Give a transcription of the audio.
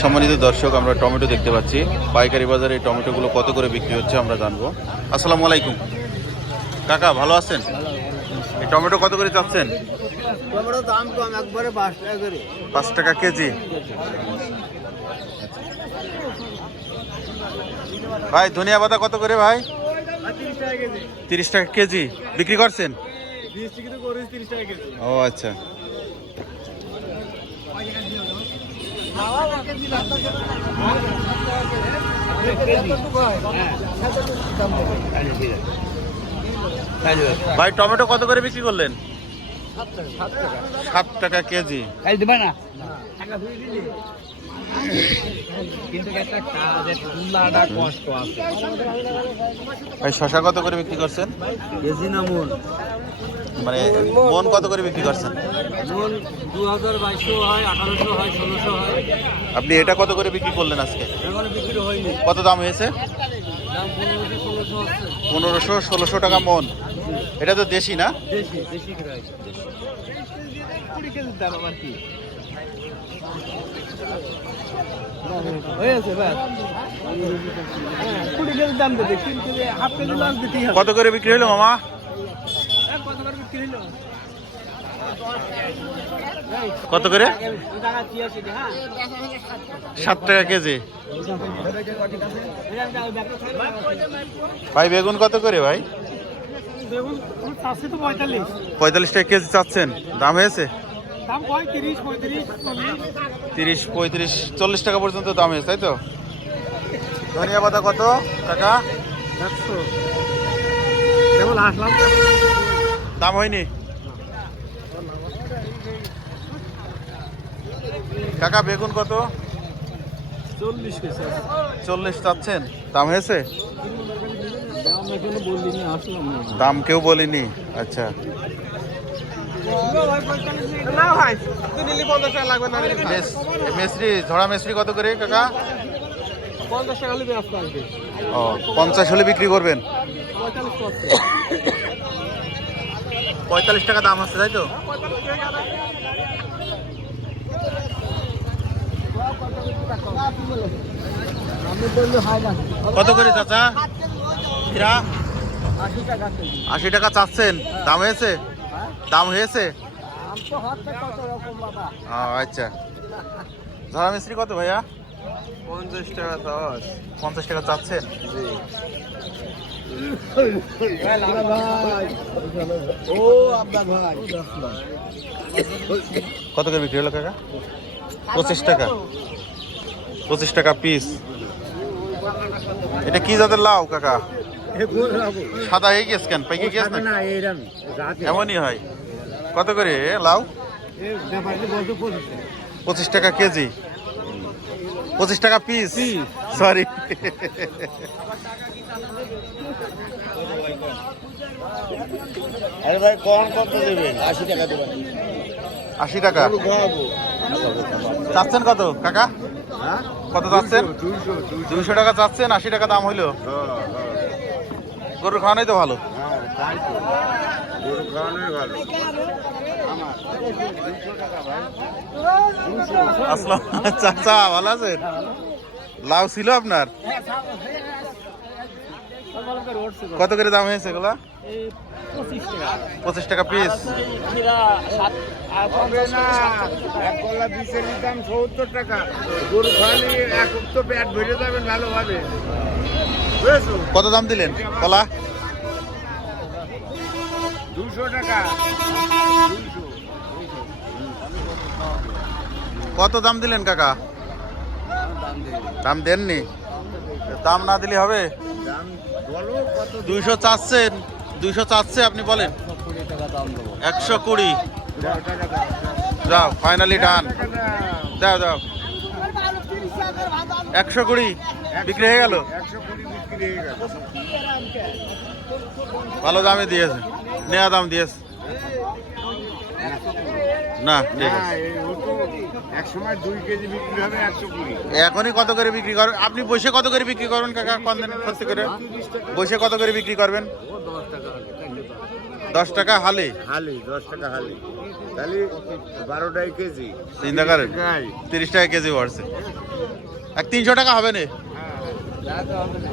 সম্মানিত দর্শক আমরা টমেটো দেখতে পাচ্ছি। পাইকারি বাজারে টমেটোগুলো কত করে বিক্রি হচ্ছে আমরা জানব। আসসালামু আলাইকুম। কাকা ভালো আছেন? এই টমেটো কত করে চাচ্ছেন? টমেটো দাম কম একবারে পাঁচ টাকা করে। পাঁচ টাকা কেজি? ভাই ধনিয়া পাতা কত করে ভাই? তিরিশ টাকা কেজি। বিক্রি করছেন? ও আচ্ছা। ভাই টমেটো কত করে বিক্রি করলেন? সাত টাকা কেজি। দিবা না? ভাই শশা কত করে বিক্রি করছেন? মানে মন কত করে বিক্রি করছেন? মন দু হাজার বাইশশো হয় আঠারোশো হয় ষোলোশো হয়। আপনি এটা কত করে বিক্রি করলেন আজকে? এখনও বিক্রি হয়নি। কত দাম হয়েছে? দাম পনেরোশো ষোলোশো হচ্ছে পনেরোশো ষোলোশো টাকা মন। এটা তো দেশি না? দেশি দেশি ক্রাই কুড়ি কেজির দাম কি কত করে বিক্রি হলো মামা? কত করে বিক্রি হলো। কত করে? সাত টাকা কেজি। ভাই বেগুন কত করে ভাই? পঁয়তাল্লিশ টাকা কেজি চাচ্ছেন। দাম হয়েছে? তিরিশ পঁয়ত্রিশ চল্লিশ টাকা পর্যন্ত দাম হয়েছে তাই তো? ধনিয়া পাতা কত টাকা? দাম হয়নি? কাকা বেগুন কত? চল্লিশ চাচ্ছেন। দাম হয়েছে? দাম কেউ বলিনি? আচ্ছা। মেসরি ঝড়া মেসরি কত করে কাকা? টাকা হলে ব্যস্ত আসবে। ও পঞ্চাশ হলে বিক্রি করবেন? পঁয়তাল্লিশ টাকা। দাম আছে তাই তো? কত করে চাচা? হীরা? আশি টাকা চাচ্ছেন। দাম হয়েছে? দাম হয়েছে? আচ্ছা। ঝড়া মিস্ত্রি কত ভাইয়া? পঞ্চাশ টাকা দশ পঞ্চাশ টাকা চাচ্ছেন? ও কত করে বিক্রি হলো কাকা? পঁচিশ টাকা। পঁচিশ টাকা পিস এটা কি জাতের লাউ কাকা? সাদা হয়ে গেছে কেন? পাইকে গেছে না না এমনই হয়। কত করে এ, লাউ? পঁচিশ। টাকা কেজি। পঁচিশ টাকা পিস সরি আরে ভাই কম কত দেবেন? আশি টাকা দেবেন। আশি টাকা? চাচ্ছেন কত, কাকা? কত চাচ্ছেন? দুইশো টাকা চাচ্ছেন, আশি টাকা দাম হইল। গরুর খাওয়ানোই তো ভালো। চাচা, ভালো আছেন? লাউ ছিল আপনার? কত করে দাম হয়েছে এগুলা? পঁচিশ টাকা। পঁচিশ টাকা পিস বিশের দাম সত্তর টাকা। গরু খালি এক তো পেট ভরে যাবেন ভালোভাবে। কত দাম দিলেন? কলা? দুশো টাকা। কত দাম দিলেন কাকা? দাম দেননি। দাম না দিলে হবে? দাম বলো কত দুইশো চাচ্ছেন দুইশো চাচ্ছে আপনি বলেন? একশো কুড়ি। যাও ফাইনালি ডান যাও যাও একশো কুড়ি, বিক্রি হয়ে গেল? ভালো দামে দিয়েছে। নেয়া দাম দিয়েছে না ঠিক না আছে এই হতো এক সময় দুই কেজি বিক্রি হবে একশো কুড়ি। এখনই কত করে বিক্রি করবেন আপনি বসে কত করে বিক্রি করবেন কাকা কন্দেন সত্যি করে? বসে কত করে বিক্রি করবেন? দশ টাকা হালি। হালি দশ টাকা হালি। তাহলে বারোটাই কেজি। চিন্তা করেন তিরিশ টাকা। কেজি বাড়ছে। এক তিনশো টাকা হবে না। হ্যাঁ যা তো হবে না।